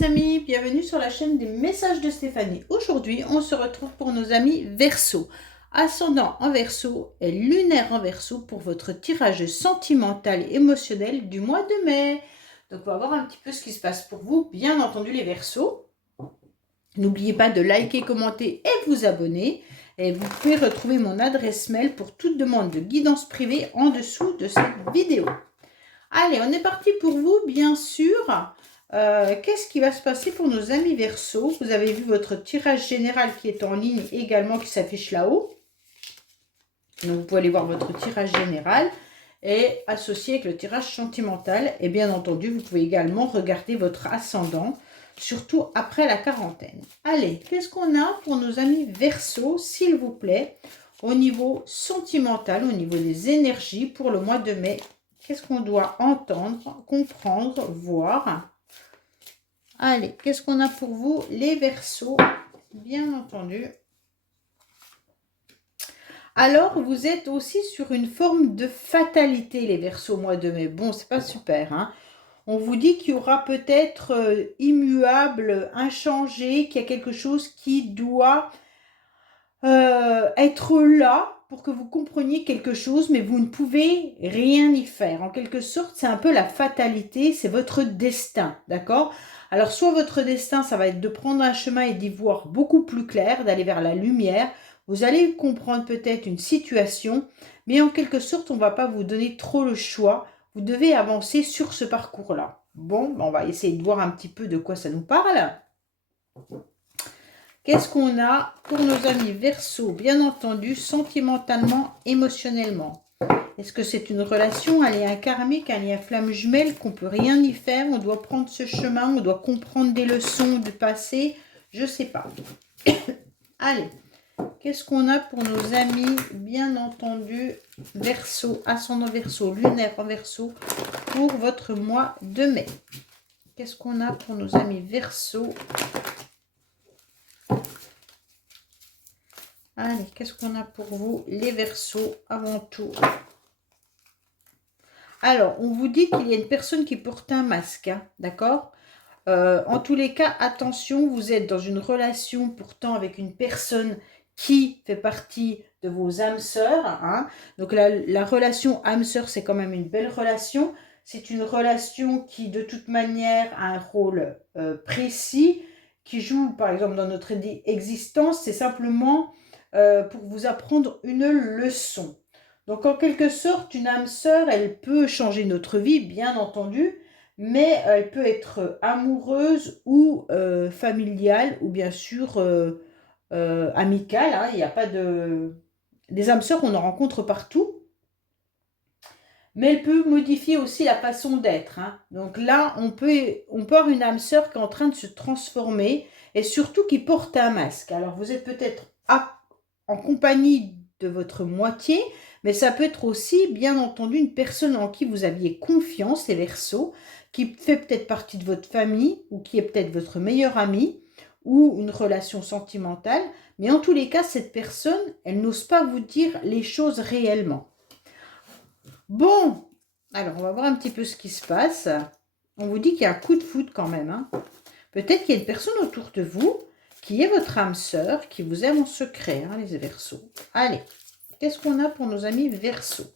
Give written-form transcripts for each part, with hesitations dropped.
les amis, bienvenue sur la chaîne des messages de Stéphanie. Aujourd'hui, on se retrouve pour nos amis Verseau. Ascendant en Verseau et lunaire en Verseau pour votre tirage sentimental et émotionnel du mois de mai. Donc, on va voir un petit peu ce qui se passe pour vous, bien entendu les Verseaux. N'oubliez pas de liker, commenter et vous abonner. Et vous pouvez retrouver mon adresse mail pour toute demande de guidance privée en dessous de cette vidéo. Allez, on est parti pour vous, bien sûr. Qu'est-ce qui va se passer pour nos amis Verseau? Vous avez vu votre tirage général qui est en ligne également, qui s'affiche là-haut. Donc, vous pouvez aller voir votre tirage général et associé avec le tirage sentimental. Et bien entendu, vous pouvez également regarder votre ascendant, surtout après la quarantaine. Allez, qu'est-ce qu'on a pour nos amis Verseau, s'il vous plaît, au niveau sentimental, au niveau des énergies pour le mois de mai? Qu'est-ce qu'on doit entendre, comprendre, voir? Allez, qu'est-ce qu'on a pour vous, les Verseaux, bien entendu. Alors, vous êtes aussi sur une forme de fatalité, les Verseaux, au mois de mai. Bon, c'est pas super, hein. On vous dit qu'il y aura peut-être immuable, inchangé, qu'il y a quelque chose qui doit être là pour que vous compreniez quelque chose, mais vous ne pouvez rien y faire. En quelque sorte, c'est un peu la fatalité, c'est votre destin, d'accord? Alors, soit votre destin, ça va être de prendre un chemin et d'y voir beaucoup plus clair, d'aller vers la lumière. Vous allez comprendre peut-être une situation, mais en quelque sorte, on ne va pas vous donner trop le choix. Vous devez avancer sur ce parcours-là. Bon, on va essayer de voir un petit peu de quoi ça nous parle. Qu'est-ce qu'on a pour nos amis Verseau, bien entendu, sentimentalement, émotionnellement? Est-ce que c'est une relation, un lien karmique, un lien flamme jumelle, qu'on ne peut rien y faire? On doit prendre ce chemin, on doit comprendre des leçons du passé? Je ne sais pas. Allez, qu'est-ce qu'on a pour nos amis, bien entendu, Verseau, ascendant Verseau, lunaire en Verseau, pour votre mois de mai? Qu'est-ce qu'on a pour nos amis Verseau? Allez, qu'est-ce qu'on a pour vous, les Verseaux, avant tout? Alors, on vous dit qu'il y a une personne qui porte un masque, hein, d'accord? En tous les cas, attention, vous êtes dans une relation pourtant avec une personne qui fait partie de vos âmes sœurs, hein. Donc, la relation âme-sœur, c'est quand même une belle relation. C'est une relation qui, de toute manière, a un rôle précis, qui joue, par exemple, dans notre existence. C'est simplement pour vous apprendre une leçon. Donc, en quelque sorte, une âme sœur, elle peut changer notre vie, bien entendu, mais elle peut être amoureuse ou familiale, ou bien sûr amicale, hein. Il n'y a pas de... Des âmes sœurs, on en rencontre partout, mais elle peut modifier aussi la façon d'être, hein. Donc là, on peut avoir une âme sœur qui est en train de se transformer, et surtout qui porte un masque. Alors, vous êtes peut-être en compagnie de votre moitié, mais ça peut être aussi, bien entendu, une personne en qui vous aviez confiance, les Verseaux, qui fait peut-être partie de votre famille, ou qui est peut-être votre meilleur ami, ou une relation sentimentale. Mais en tous les cas, cette personne, elle n'ose pas vous dire les choses réellement. Bon, alors on va voir un petit peu ce qui se passe. On vous dit qu'il y a un coup de foudre quand même, hein. Peut-être qu'il y a une personne autour de vous qui est votre âme sœur, qui vous aime en secret, hein, les Verseaux. Allez, qu'est-ce qu'on a pour nos amis Verseaux?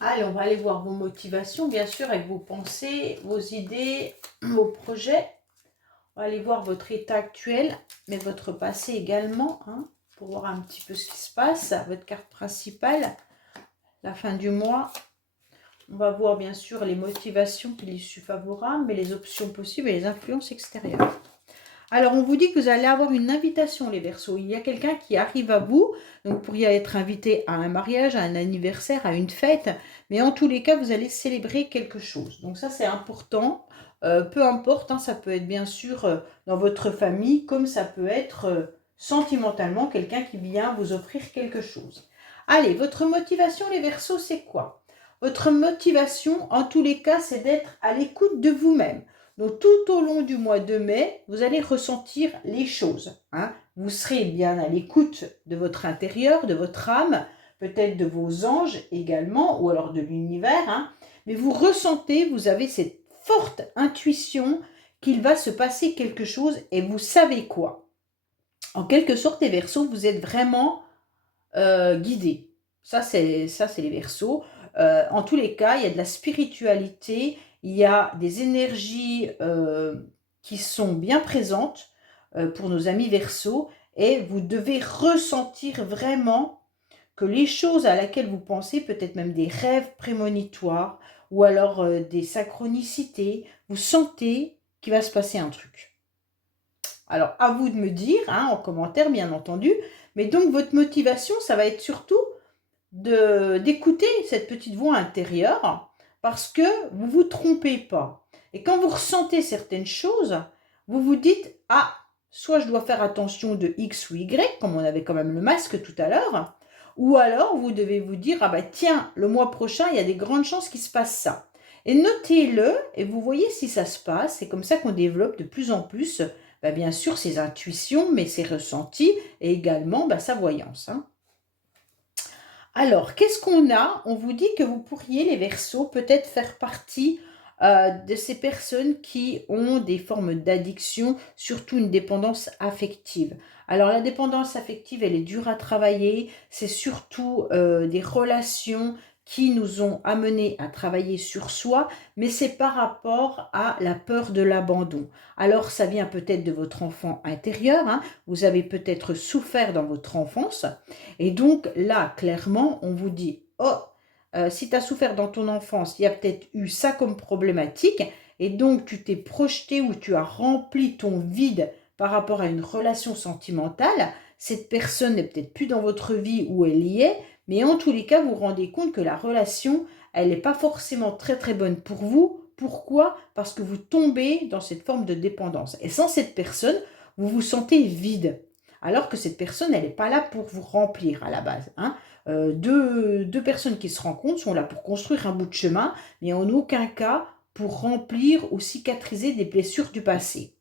Allez, on va aller voir vos motivations, bien sûr, avec vos pensées, vos idées, vos projets. On va aller voir votre état actuel, mais votre passé également, hein, pour voir un petit peu ce qui se passe. Votre carte principale, la fin du mois. On va voir bien sûr les motivations qui lui sont favorables, mais les options possibles et les influences extérieures. Alors, on vous dit que vous allez avoir une invitation, les Verseaux. Il y a quelqu'un qui arrive à vous. Donc, vous pourriez être invité à un mariage, à un anniversaire, à une fête. Mais en tous les cas, vous allez célébrer quelque chose. Donc, ça, c'est important. Peu importe, hein, ça peut être bien sûr dans votre famille, comme ça peut être sentimentalement quelqu'un qui vient vous offrir quelque chose. Allez, votre motivation, les Verseaux, c'est quoi? Votre motivation, en tous les cas, c'est d'être à l'écoute de vous-même. Donc, tout au long du mois de mai, vous allez ressentir les choses, hein. Vous serez bien à l'écoute de votre intérieur, de votre âme, peut-être de vos anges également, ou alors de l'univers, hein. Mais vous ressentez, vous avez cette forte intuition qu'il va se passer quelque chose et vous savez quoi. En quelque sorte, les Verseaux, vous êtes vraiment guidés. Ça, c'est les Verseaux. En tous les cas, il y a de la spiritualité, il y a des énergies qui sont bien présentes pour nos amis Verseaux et vous devez ressentir vraiment que les choses à laquelle vous pensez, peut-être même des rêves prémonitoires ou alors des synchronicités, vous sentez qu'il va se passer un truc. Alors, à vous de me dire, hein, en commentaire bien entendu, mais donc votre motivation, ça va être surtout d'écouter cette petite voix intérieure parce que vous ne vous trompez pas. Et quand vous ressentez certaines choses, vous vous dites, ah, soit je dois faire attention de X ou Y, comme on avait quand même le masque tout à l'heure, ou alors vous devez vous dire, ah bah tiens, le mois prochain, il y a des grandes chances qu'il se passe ça. Et notez-le et vous voyez si ça se passe. C'est comme ça qu'on développe de plus en plus, bah, bien sûr, ses intuitions, mais ses ressentis et également bah, sa voyance. Hein. Alors, qu'est-ce qu'on a? On vous dit que vous pourriez, les Verseaux, peut-être faire partie de ces personnes qui ont des formes d'addiction, surtout une dépendance affective. Alors, la dépendance affective, elle est dure à travailler. C'est surtout des relations qui nous ont amenés à travailler sur soi, mais c'est par rapport à la peur de l'abandon. Alors, ça vient peut-être de votre enfant intérieur, hein. Vous avez peut-être souffert dans votre enfance, et donc là, clairement, on vous dit, oh, si tu as souffert dans ton enfance, il y a peut-être eu ça comme problématique, et donc tu t'es projeté ou tu as rempli ton vide par rapport à une relation sentimentale. Cette personne n'est peut-être plus dans votre vie où elle y est, mais en tous les cas, vous vous rendez compte que la relation, elle n'est pas forcément très très bonne pour vous. Pourquoi? Parce que vous tombez dans cette forme de dépendance. Et sans cette personne, vous vous sentez vide. Alors que cette personne, elle n'est pas là pour vous remplir à la base. Hein. Deux personnes qui se rencontrent sont là pour construire un bout de chemin, mais en aucun cas pour remplir ou cicatriser des blessures du passé.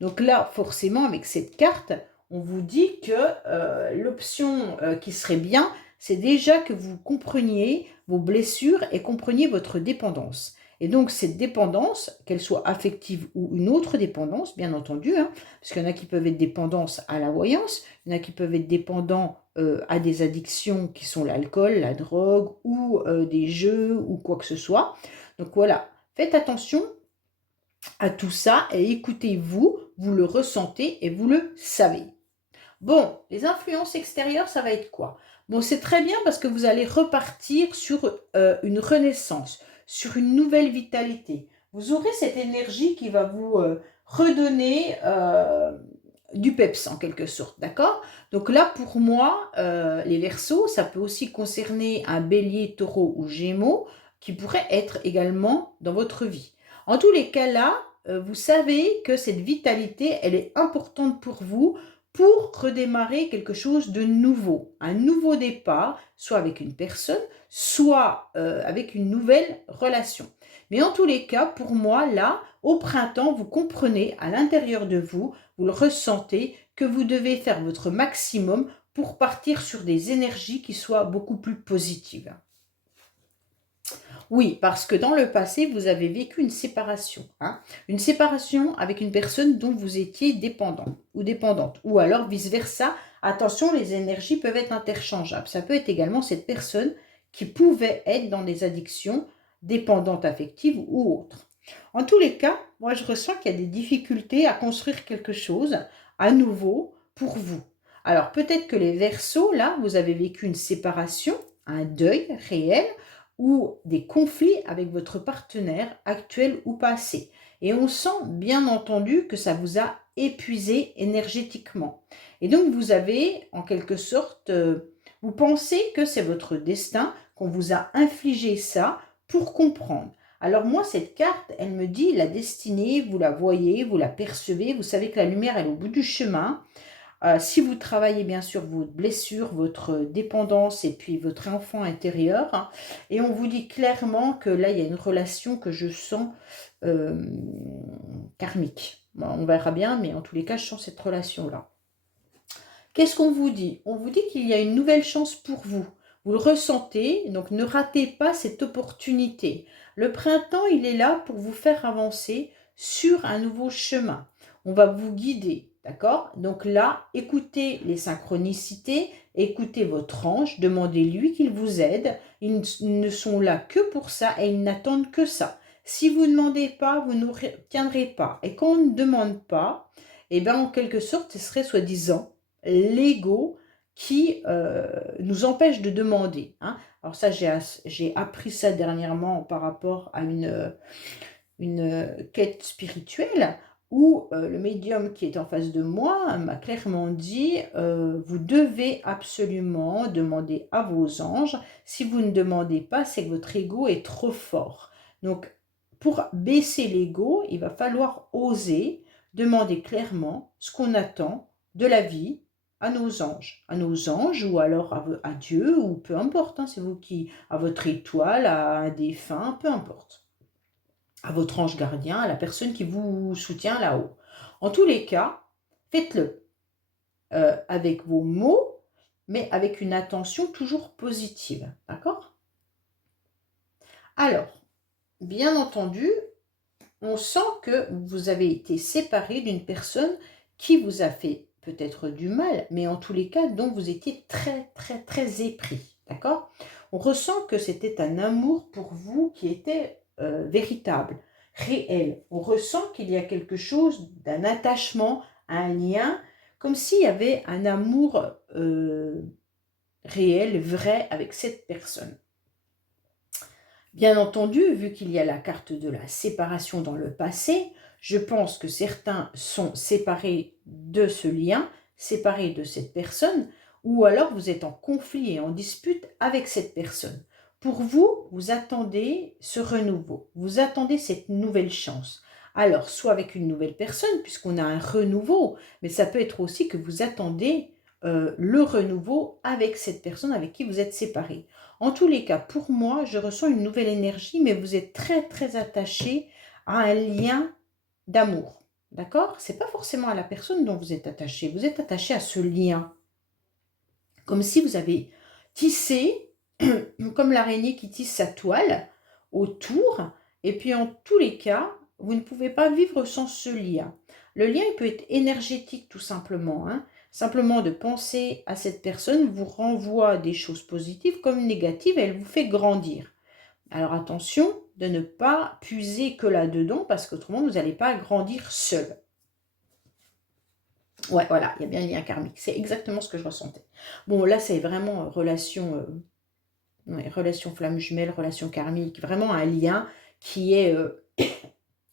Donc là, forcément, avec cette carte, on vous dit que l'option qui serait bien, c'est déjà que vous compreniez vos blessures et compreniez votre dépendance. Et donc, cette dépendance, qu'elle soit affective ou une autre dépendance, bien entendu, hein, parce qu'il y en a qui peuvent être dépendants à la voyance, il y en a qui peuvent être dépendants à des addictions qui sont l'alcool, la drogue ou des jeux ou quoi que ce soit. Donc voilà, faites attention à tout ça et écoutez-vous, vous le ressentez et vous le savez. Bon, les influences extérieures, ça va être quoi? Bon, c'est très bien parce que vous allez repartir sur une renaissance, sur une nouvelle vitalité. Vous aurez cette énergie qui va vous redonner du peps en quelque sorte, d'accord? Donc là, pour moi, les Verseaux, ça peut aussi concerner un Bélier, Taureau ou Gémeaux qui pourrait être également dans votre vie. En tous les cas là, vous savez que cette vitalité, elle est importante pour vous pour redémarrer quelque chose de nouveau, un nouveau départ, soit avec une personne, soit avec une nouvelle relation. Mais en tous les cas, pour moi, là, au printemps, vous comprenez à l'intérieur de vous, vous le ressentez, que vous devez faire votre maximum pour partir sur des énergies qui soient beaucoup plus positives. Oui, parce que dans le passé, vous avez vécu une séparation. Hein, une séparation avec une personne dont vous étiez dépendant ou dépendante. Ou alors vice-versa. Attention, les énergies peuvent être interchangeables. Ça peut être également cette personne qui pouvait être dans des addictions dépendantes affectives ou autres. En tous les cas, moi je ressens qu'il y a des difficultés à construire quelque chose à nouveau pour vous. Alors peut-être que les Verseaux, là, vous avez vécu une séparation, un deuil réel, ou des conflits avec votre partenaire actuel ou passé. Et on sent bien entendu que ça vous a épuisé énergétiquement. Et donc vous avez en quelque sorte, vous pensez que c'est votre destin, qu'on vous a infligé ça pour comprendre. Alors moi, cette carte, elle me dit la destinée, vous la voyez, vous la percevez, vous savez que la lumière, elle est au bout du chemin. Si vous travaillez bien sûr votre blessure, votre dépendance et puis votre enfant intérieur, hein, et on vous dit clairement que là, il y a une relation que je sens karmique. Bon, on verra bien, mais en tous les cas, je sens cette relation-là. Qu'est-ce qu'on vous dit? On vous dit qu'il y a une nouvelle chance pour vous. Vous le ressentez, donc ne ratez pas cette opportunité. Le printemps, il est là pour vous faire avancer sur un nouveau chemin. On va vous guider, d'accord? Donc là, écoutez les synchronicités, écoutez votre ange, demandez-lui qu'il vous aide. Ils ne sont là que pour ça et ils n'attendent que ça. Si vous ne demandez pas, vous n'obtiendrez pas. Et quand on ne demande pas, eh bien, en quelque sorte, ce serait soi-disant l'ego qui nous empêche de demander. Hein. Alors ça, j'ai appris ça dernièrement par rapport à une quête spirituelle où le médium qui est en face de moi m'a clairement dit vous devez absolument demander à vos anges. Si vous ne demandez pas, c'est que votre ego est trop fort. Donc, pour baisser l'ego, il va falloir oser demander clairement ce qu'on attend de la vie à nos anges ou alors à Dieu, ou peu importe, hein, c'est vous qui, à votre étoile, à un défunt, peu importe, à votre ange gardien, à la personne qui vous soutient là-haut. En tous les cas, faites-le avec vos mots, mais avec une attention toujours positive, d'accord? Alors, bien entendu, on sent que vous avez été séparé d'une personne qui vous a fait peut-être du mal, mais en tous les cas, dont vous étiez très, très, très épris, d'accord? On ressent que c'était un amour pour vous qui était véritable, réel. On ressent qu'il y a quelque chose d'un attachement, un lien, comme s'il y avait un amour réel, vrai avec cette personne. Bien entendu, vu qu'il y a la carte de la séparation dans le passé, je pense que certains sont séparés de ce lien, séparés de cette personne, ou alors vous êtes en conflit et en dispute avec cette personne. Pour vous, vous attendez ce renouveau, vous attendez cette nouvelle chance. Alors, soit avec une nouvelle personne, puisqu'on a un renouveau, mais ça peut être aussi que vous attendez le renouveau avec cette personne avec qui vous êtes séparés. En tous les cas, pour moi, je ressens une nouvelle énergie, mais vous êtes très, très attaché à un lien d'amour. D'accord? Ce n'est pas forcément à la personne dont vous êtes attaché. Vous êtes attaché à ce lien. Comme si vous avez tissé, comme l'araignée qui tisse sa toile, autour. Et puis, en tous les cas, vous ne pouvez pas vivre sans ce lien. Le lien, il peut être énergétique, tout simplement. Hein. Simplement de penser à cette personne vous renvoie des choses positives comme négatives et elle vous fait grandir. Alors attention de ne pas puiser que là-dedans parce qu'autrement vous n'allez pas grandir seul. Ouais, voilà, il y a bien un lien karmique. C'est exactement ce que je ressentais. Bon, là, c'est vraiment relation flamme jumelle, relation karmique. Vraiment un lien qui est,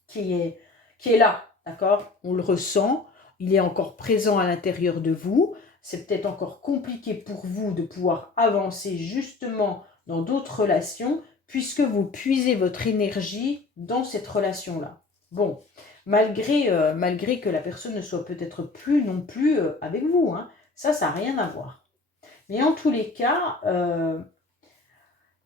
qui est, qui est là, d'accord? On le ressent. Il est encore présent à l'intérieur de vous. C'est peut-être encore compliqué pour vous de pouvoir avancer justement dans d'autres relations puisque vous puisez votre énergie dans cette relation-là. Bon, malgré que la personne ne soit peut-être plus non plus avec vous. Hein. Ça n'a rien à voir. Mais en tous les cas,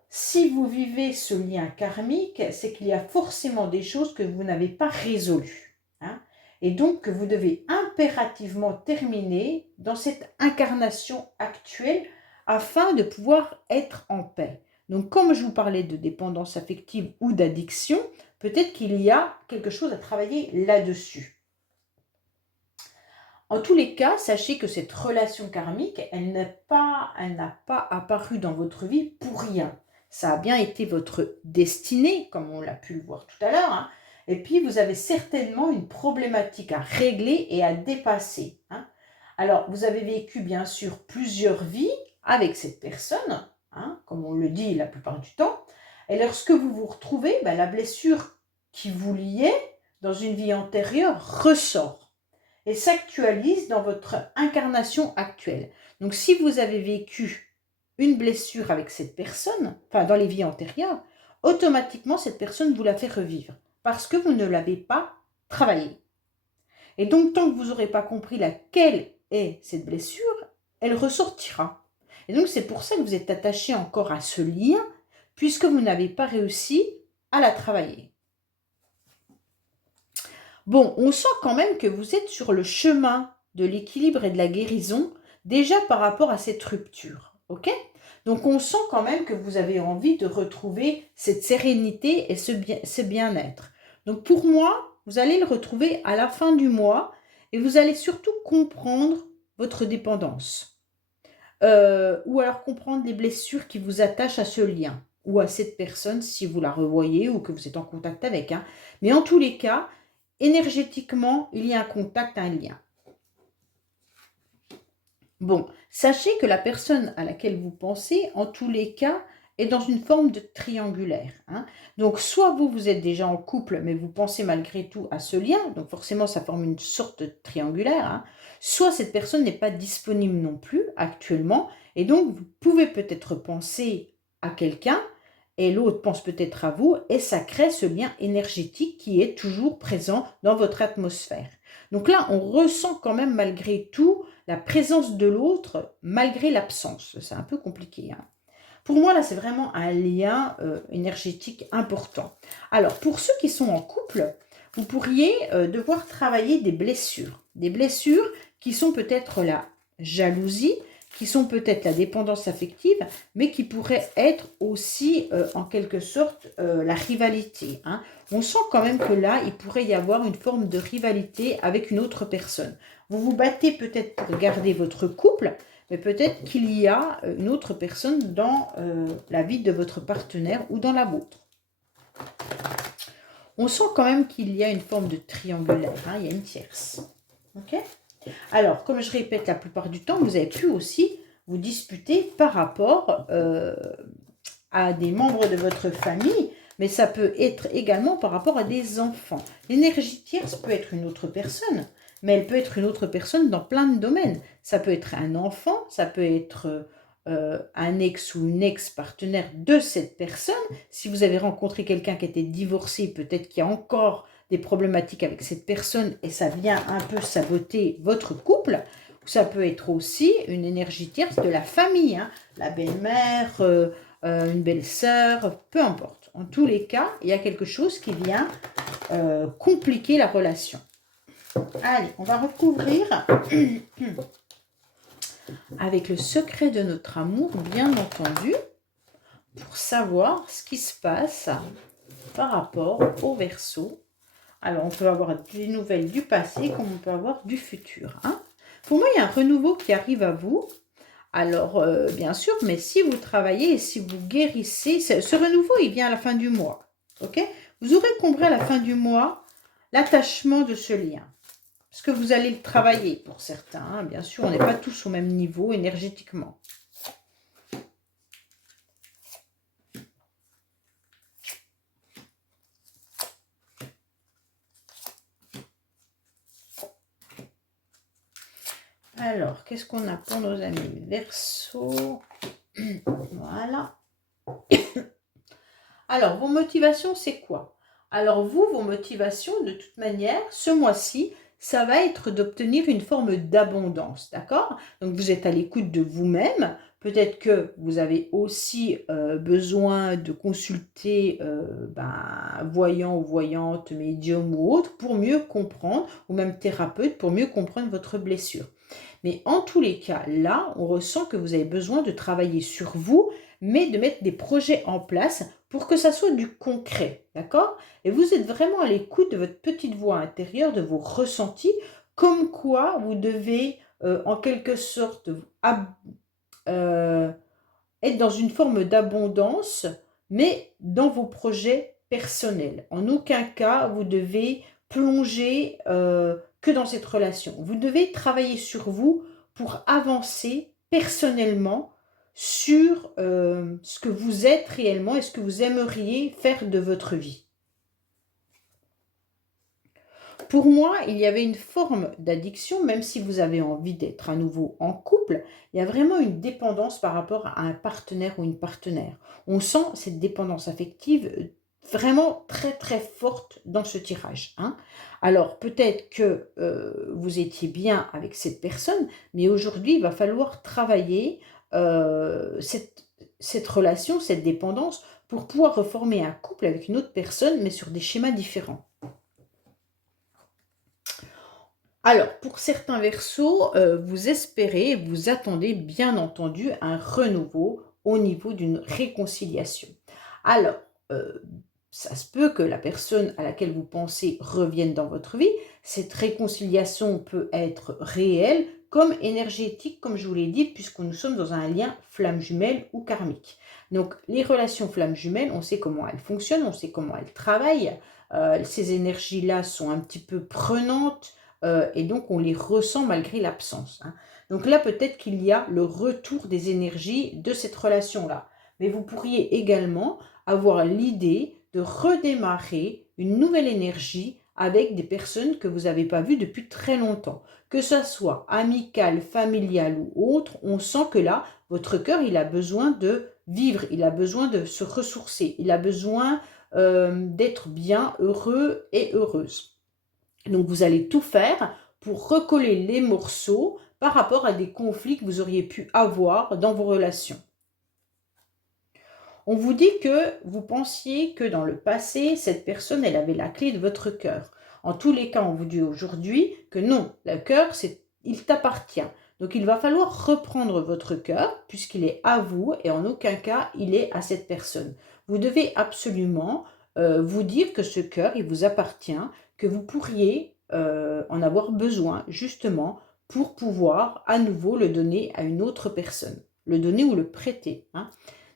si vous vivez ce lien karmique, c'est qu'il y a forcément des choses que vous n'avez pas résolues. Hein, et donc que vous devez impérativement terminer dans cette incarnation actuelle afin de pouvoir être en paix. Donc comme je vous parlais de dépendance affective ou d'addiction, peut-être qu'il y a quelque chose à travailler là-dessus. En tous les cas, sachez que cette relation karmique, elle n'a pas apparu dans votre vie pour rien. Ça a bien été votre destinée, comme on l'a pu le voir tout à l'heure. Hein. Et puis, vous avez certainement une problématique à régler et à dépasser. Hein. Alors, vous avez vécu, bien sûr, plusieurs vies avec cette personne, hein, comme on le dit la plupart du temps. Et lorsque vous vous retrouvez, la blessure qui vous liait dans une vie antérieure ressort et s'actualise dans votre incarnation actuelle. Donc, si vous avez vécu une blessure avec cette personne, enfin dans les vies antérieures, automatiquement, cette personne vous la fait revivre parce que vous ne l'avez pas travaillée. Et donc, tant que vous n'aurez pas compris laquelle est cette blessure, elle ressortira. Et donc, c'est pour ça que vous êtes attaché encore à ce lien puisque vous n'avez pas réussi à la travailler. Bon, on sent quand même que vous êtes sur le chemin de l'équilibre et de la guérison, déjà par rapport à cette rupture, ok? Donc, on sent quand même que vous avez envie de retrouver cette sérénité et ce bien-être. Donc, pour moi, vous allez le retrouver à la fin du mois et vous allez surtout comprendre votre dépendance. Ou alors comprendre les blessures qui vous attachent à ce lien ou à cette personne si vous la revoyez ou que vous êtes en contact avec. Hein. Mais en tous les cas, énergétiquement, il y a un contact, un lien. Bon, sachez que la personne à laquelle vous pensez, en tous les cas, est dans une forme de triangulaire. Hein. Donc, soit vous, vous êtes déjà en couple, mais vous pensez malgré tout à ce lien, donc forcément, ça forme une sorte de triangulaire. Hein. Soit cette personne n'est pas disponible non plus actuellement, et donc vous pouvez peut-être penser à quelqu'un, et l'autre pense peut-être à vous, et ça crée ce lien énergétique qui est toujours présent dans votre atmosphère. Donc là, on ressent quand même malgré tout la présence de l'autre malgré l'absence. C'est un peu compliqué. Hein. Pour moi, là, c'est vraiment un lien énergétique important. Alors, pour ceux qui sont en couple, vous pourriez devoir travailler des blessures. Des blessures qui sont peut-être la jalousie, qui sont peut-être la dépendance affective, mais qui pourraient être aussi, en quelque sorte, la rivalité. Hein. On sent quand même que là, il pourrait y avoir une forme de rivalité avec une autre personne. Vous vous battez peut-être pour garder votre couple, mais peut-être qu'il y a une autre personne dans la vie de votre partenaire ou dans la vôtre. On sent quand même qu'il y a une forme de triangulaire, hein, il y a une tierce. Ok ? Alors, comme je répète la plupart du temps, vous avez pu aussi vous disputer par rapport à des membres de votre famille, mais ça peut être également par rapport à des enfants. L'énergie tierce peut être une autre personne, mais elle peut être une autre personne dans plein de domaines. Ça peut être un enfant, ça peut être un ex ou une ex-partenaire de cette personne. Si vous avez rencontré quelqu'un qui était divorcé, peut-être qu'il y a encore des problématiques avec cette personne et ça vient un peu saboter votre couple. Ça peut être aussi une énergie tierce de la famille, hein, la belle-mère, une belle-sœur, peu importe. En tous les cas, il y a quelque chose qui vient compliquer la relation. Allez, on va recouvrir avec le secret de notre amour, bien entendu, pour savoir ce qui se passe par rapport au Verseau. Alors, on peut avoir des nouvelles du passé comme on peut avoir du futur. Hein. Pour moi, il y a un renouveau qui arrive à vous. Alors, bien sûr, mais si vous travaillez et si vous guérissez, ce renouveau, il vient à la fin du mois. Ok ? Vous aurez compris à la fin du mois l'attachement de ce lien. Parce que vous allez le travailler pour certains. Hein, bien sûr, on n'est pas tous au même niveau énergétiquement. Alors, qu'est-ce qu'on a pour nos amis Verseau? Voilà. Alors, vos motivations, c'est quoi? Alors, vos motivations, de toute manière, ce mois-ci, ça va être d'obtenir une forme d'abondance, d'accord? Donc, vous êtes à l'écoute de vous-même. Peut-être que vous avez aussi besoin de consulter voyant ou voyante, médium ou autre, pour mieux comprendre, ou même thérapeute, pour mieux comprendre votre blessure. Mais en tous les cas, là, on ressent que vous avez besoin de travailler sur vous, mais de mettre des projets en place pour que ça soit du concret, d'accord? Et vous êtes vraiment à l'écoute de votre petite voix intérieure, de vos ressentis, comme quoi vous devez en quelque sorte être dans une forme d'abondance, mais dans vos projets personnels. En aucun cas, vous devez plonger que dans cette relation. Vous devez travailler sur vous pour avancer personnellement sur ce que vous êtes réellement et ce que vous aimeriez faire de votre vie. Pour moi, il y avait une forme d'addiction, même si vous avez envie d'être à nouveau en couple, il y a vraiment une dépendance par rapport à un partenaire ou une partenaire. On sent cette dépendance affective vraiment très très forte dans ce tirage. Hein. Alors peut-être que vous étiez bien avec cette personne, mais aujourd'hui il va falloir travailler cette relation, cette dépendance, pour pouvoir reformer un couple avec une autre personne, mais sur des schémas différents. Alors, pour certains Verseaux, vous espérez, vous attendez bien entendu un renouveau au niveau d'une réconciliation. Alors, euh, ça se peut que la personne à laquelle vous pensez revienne dans votre vie. Cette réconciliation peut être réelle comme énergétique, comme je vous l'ai dit, puisque nous sommes dans un lien flamme jumelle ou karmique. Donc, les relations flamme jumelle, on sait comment elles fonctionnent, on sait comment elles travaillent. Ces énergies-là sont un petit peu prenantes et donc on les ressent malgré l'absence, hein. Donc là, peut-être qu'il y a le retour des énergies de cette relation-là. Mais vous pourriez également avoir l'idée de redémarrer une nouvelle énergie avec des personnes que vous n'avez pas vues depuis très longtemps. Que ce soit amical, familial ou autre, on sent que là, votre cœur, il a besoin de vivre, il a besoin de se ressourcer, il a besoin d'être bien, heureux et heureuse. Donc vous allez tout faire pour recoller les morceaux par rapport à des conflits que vous auriez pu avoir dans vos relations. On vous dit que vous pensiez que dans le passé, cette personne, elle avait la clé de votre cœur. En tous les cas, on vous dit aujourd'hui que non, le cœur, il t'appartient. Donc il va falloir reprendre votre cœur puisqu'il est à vous et en aucun cas il est à cette personne. Vous devez absolument vous dire que ce cœur, il vous appartient, que vous pourriez en avoir besoin justement pour pouvoir à nouveau le donner à une autre personne. Le donner ou le prêter, hein.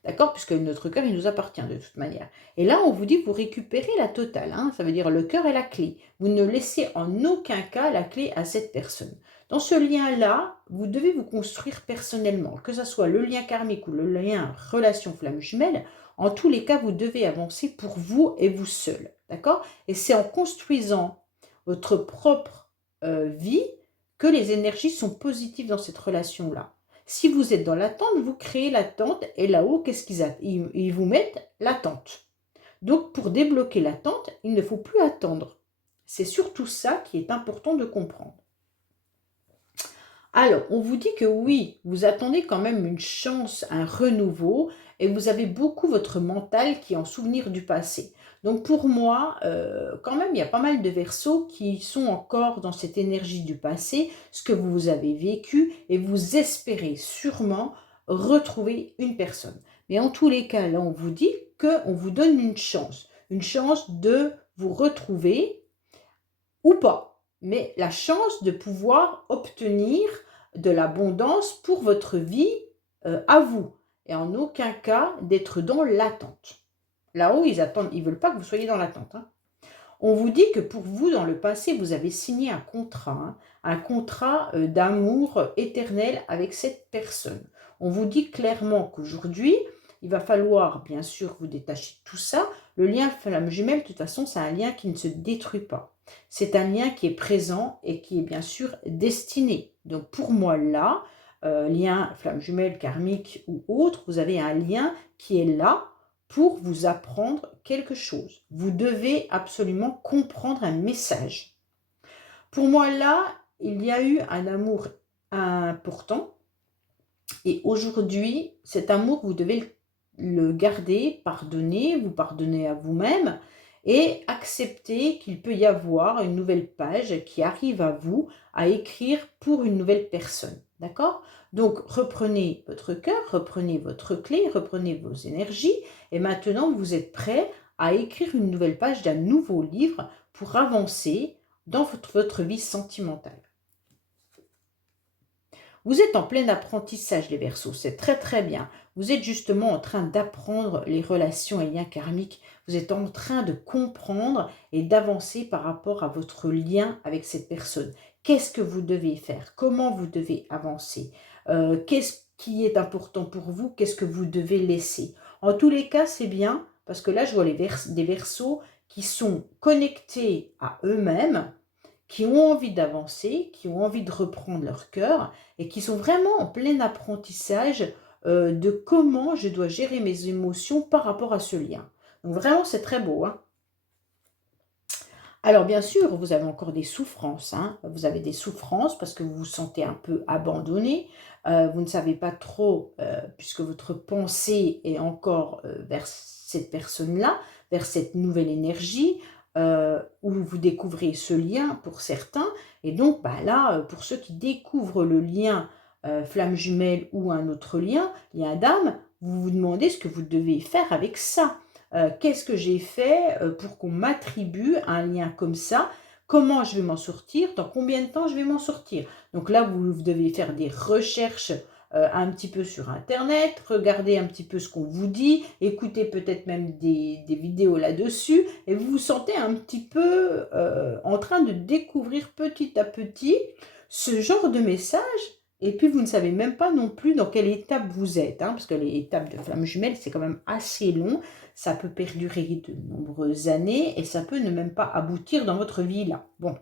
D'accord? Puisque notre cœur, il nous appartient de toute manière. Et là, on vous dit que vous récupérez la totale, hein. Ça veut dire le cœur est la clé. Vous ne laissez en aucun cas la clé à cette personne. Dans ce lien-là, vous devez vous construire personnellement, que ce soit le lien karmique ou le lien relation flamme jumelle. En tous les cas, vous devez avancer pour vous et vous seul. D'accord? Et c'est en construisant votre propre vie que les énergies sont positives dans cette relation-là. Si vous êtes dans l'attente, vous créez l'attente et là-haut, qu'est-ce ils vous mettent l'attente. Donc, pour débloquer l'attente, il ne faut plus attendre. C'est surtout ça qui est important de comprendre. Alors, on vous dit que oui, vous attendez quand même une chance, un renouveau, et vous avez beaucoup votre mental qui est en souvenir du passé. Donc pour moi, quand même, il y a pas mal de Verseaux qui sont encore dans cette énergie du passé, ce que vous avez vécu, et vous espérez sûrement retrouver une personne. Mais en tous les cas, là, on vous dit qu'on vous donne une chance de vous retrouver ou pas, mais la chance de pouvoir obtenir de l'abondance pour votre vie à vous, et en aucun cas d'être dans l'attente. Là-haut, ils attendent, ils veulent pas que vous soyez dans l'attente, hein. On vous dit que pour vous, dans le passé, vous avez signé un contrat, hein, un contrat d'amour éternel avec cette personne. On vous dit clairement qu'aujourd'hui, il va falloir, bien sûr, vous détacher de tout ça. Le lien flamme jumelle, de toute façon, c'est un lien qui ne se détruit pas. C'est un lien qui est présent et qui est bien sûr destiné. Donc pour moi, là, lien flamme jumelle, karmique ou autre, vous avez un lien qui est là pour vous apprendre quelque chose. Vous devez absolument comprendre un message. Pour moi, là, il y a eu un amour important. Et aujourd'hui, cet amour, vous devez le garder, pardonner, vous pardonner à vous-même et accepter qu'il peut y avoir une nouvelle page qui arrive à vous à écrire pour une nouvelle personne. D'accord? Donc, reprenez votre cœur, reprenez votre clé, reprenez vos énergies et maintenant, vous êtes prêt à écrire une nouvelle page d'un nouveau livre pour avancer dans votre vie sentimentale. Vous êtes en plein apprentissage, les Verseaux, c'est très très bien. Vous êtes justement en train d'apprendre les relations et liens karmiques. Vous êtes en train de comprendre et d'avancer par rapport à votre lien avec cette personne. Qu'est-ce que vous devez faire? Comment vous devez avancer? Qu'est-ce qui est important pour vous? Qu'est-ce que vous devez laisser? En tous les cas, c'est bien parce que là, je vois des Verseaux qui sont connectés à eux-mêmes, qui ont envie d'avancer, qui ont envie de reprendre leur cœur et qui sont vraiment en plein apprentissage de comment je dois gérer mes émotions par rapport à ce lien. Donc vraiment, c'est très beau, hein. Alors bien sûr, vous avez encore des souffrances, hein. Vous avez des souffrances parce que vous vous sentez un peu abandonné, vous ne savez pas trop, puisque votre pensée est encore vers cette personne-là, vers cette nouvelle énergie, où vous découvrez ce lien pour certains. Et donc bah, là, pour ceux qui découvrent le lien flamme jumelle ou un autre lien d'âme, vous vous demandez ce que vous devez faire avec ça. Qu'est-ce que j'ai fait pour qu'on m'attribue un lien comme ça? Comment je vais m'en sortir? Dans combien de temps je vais m'en sortir? Donc là, vous devez faire des recherches un petit peu sur Internet, regarder un petit peu ce qu'on vous dit, écouter peut-être même des vidéos là-dessus, et vous vous sentez un petit peu en train de découvrir petit à petit ce genre de message, et puis vous ne savez même pas non plus dans quelle étape vous êtes, hein, parce que les étapes de flamme jumelle, c'est quand même assez long, ça peut perdurer de nombreuses années, et ça peut ne même pas aboutir dans votre vie là. Bon.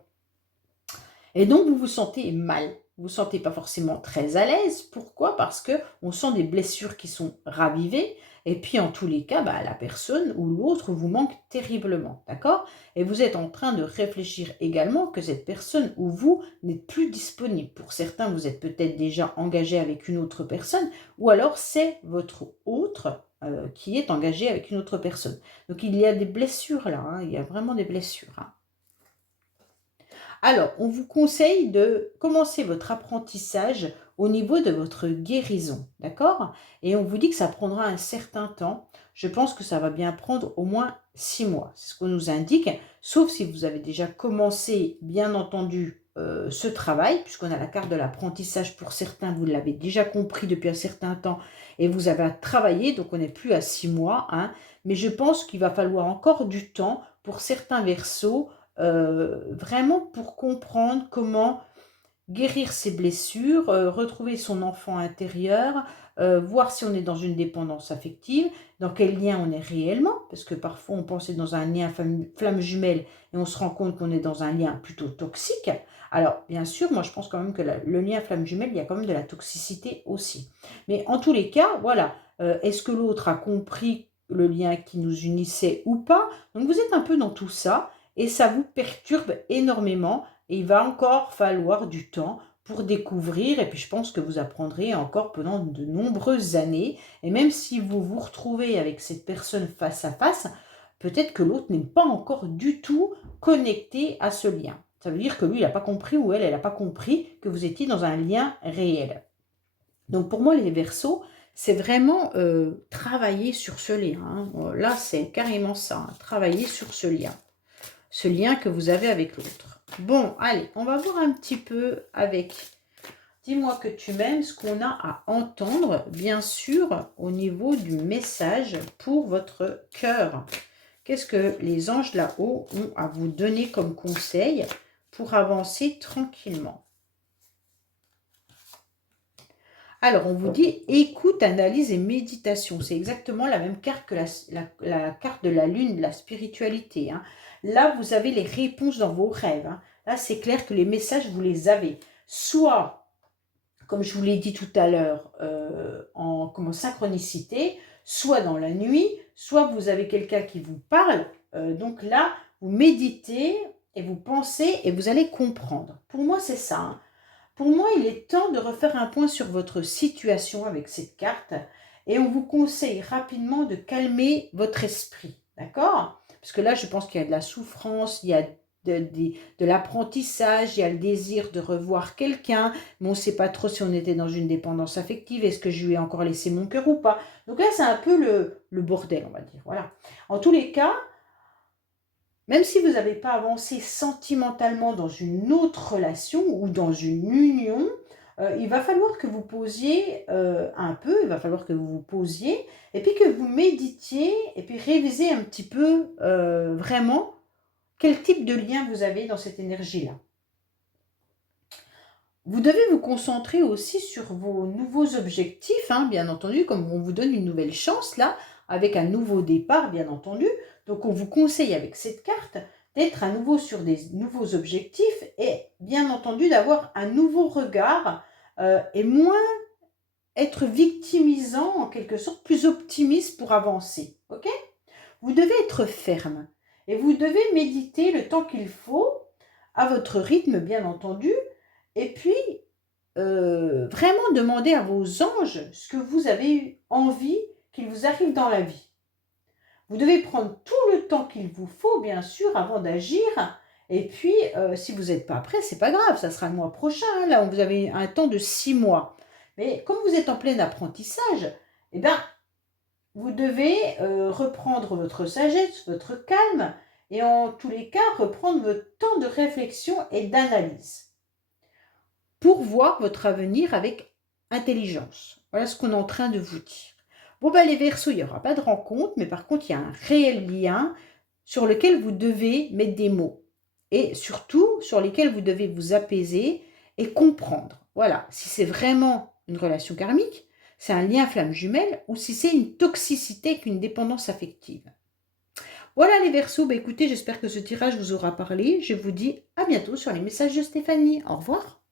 Et donc, vous vous sentez mal. Vous ne vous sentez pas forcément très à l'aise. Pourquoi? Parce qu'on sent des blessures qui sont ravivées. Et puis, en tous les cas, la personne ou l'autre vous manque terriblement. D'accord? Et vous êtes en train de réfléchir également que cette personne ou vous n'êtes plus disponible. Pour certains, vous êtes peut-être déjà engagé avec une autre personne. Ou alors, c'est votre autre qui est engagé avec une autre personne. Donc, il y a des blessures là. Hein, il y a vraiment des blessures. Hein. Alors, on vous conseille de commencer votre apprentissage au niveau de votre guérison, d'accord? Et on vous dit que ça prendra un certain temps. Je pense que ça va bien prendre au moins 6 mois. C'est ce qu'on nous indique, sauf si vous avez déjà commencé, bien entendu, ce travail, puisqu'on a la carte de l'apprentissage pour certains, vous l'avez déjà compris depuis un certain temps, et vous avez à travailler, donc on n'est plus à 6 mois, hein, mais je pense qu'il va falloir encore du temps pour certains versos, vraiment pour comprendre comment guérir ses blessures, retrouver son enfant intérieur, voir si on est dans une dépendance affective, dans quel lien on est réellement, parce que parfois on pense être dans un lien flamme jumelle et on se rend compte qu'on est dans un lien plutôt toxique. Alors, bien sûr, moi je pense quand même que le lien flamme jumelle, il y a quand même de la toxicité aussi. Mais en tous les cas, voilà, est-ce que l'autre a compris le lien qui nous unissait ou pas? Donc vous êtes un peu dans tout ça et ça vous perturbe énormément. Et il va encore falloir du temps pour découvrir, et puis je pense que vous apprendrez encore pendant de nombreuses années, et même si vous vous retrouvez avec cette personne face à face, peut-être que l'autre n'est pas encore du tout connecté à ce lien. Ça veut dire que lui, il n'a pas compris, ou elle n'a pas compris que vous étiez dans un lien réel. Donc pour moi, les Verseaux, c'est vraiment travailler sur ce lien. Hein. Là, c'est carrément ça, hein, travailler sur ce lien que vous avez avec l'autre. Bon, allez, on va voir un petit peu avec « Dis-moi que tu m'aimes », ce qu'on a à entendre, bien sûr, au niveau du message pour votre cœur. Qu'est-ce que les anges là-haut ont à vous donner comme conseil pour avancer tranquillement? Alors, on vous dit « Écoute, analyse et méditation ». C'est exactement la même carte que la carte de la lune, de la spiritualité. Hein. Là, vous avez les réponses dans vos rêves. Hein. Là, c'est clair que les messages, vous les avez. Soit, comme je vous l'ai dit tout à l'heure, en synchronicité, soit dans la nuit, soit vous avez quelqu'un qui vous parle. Donc là, vous méditez et vous pensez et vous allez comprendre. Pour moi, c'est ça. Hein. Pour moi, il est temps de refaire un point sur votre situation avec cette carte et on vous conseille rapidement de calmer votre esprit, d'accord? Parce que là, je pense qu'il y a de la souffrance, il y a de l'apprentissage, il y a le désir de revoir quelqu'un, mais on ne sait pas trop si on était dans une dépendance affective, est-ce que je lui ai encore laissé mon cœur ou pas? Donc là, c'est un peu le bordel, on va dire, voilà. En tous les cas, même si vous n'avez pas avancé sentimentalement dans une autre relation ou dans une union, il va falloir que vous posiez un peu, il va falloir que vous vous posiez, et puis que vous méditiez, et puis révisez un petit peu vraiment quel type de lien vous avez dans cette énergie-là. Vous devez vous concentrer aussi sur vos nouveaux objectifs, hein, bien entendu, comme on vous donne une nouvelle chance là, avec un nouveau départ, bien entendu. Donc, on vous conseille avec cette carte d'être à nouveau sur des nouveaux objectifs et, bien entendu, d'avoir un nouveau regard et moins être victimisant, en quelque sorte, plus optimiste pour avancer. Ok? Vous devez être ferme et vous devez méditer le temps qu'il faut, à votre rythme, bien entendu, et puis vraiment demander à vos anges ce que vous avez envie qu'il vous arrive dans la vie. Vous devez prendre tout le temps qu'il vous faut, bien sûr, avant d'agir. Et puis, si vous n'êtes pas prêt, c'est pas grave, ça sera le mois prochain. Hein, là, vous avez un temps de 6 mois. Mais comme vous êtes en plein apprentissage, eh bien, vous devez reprendre votre sagesse, votre calme, et en tous les cas, reprendre votre temps de réflexion et d'analyse pour voir votre avenir avec intelligence. Voilà ce qu'on est en train de vous dire. Bon, ben, les Verseaux, il n'y aura pas de rencontre, mais par contre, il y a un réel lien sur lequel vous devez mettre des mots et surtout sur lesquels vous devez vous apaiser et comprendre. Voilà, si c'est vraiment une relation karmique, c'est un lien flamme jumelle ou si c'est une toxicité avec une dépendance affective. Voilà les Verseaux, bah écoutez, j'espère que ce tirage vous aura parlé. Je vous dis à bientôt sur les messages de Stéphanie. Au revoir.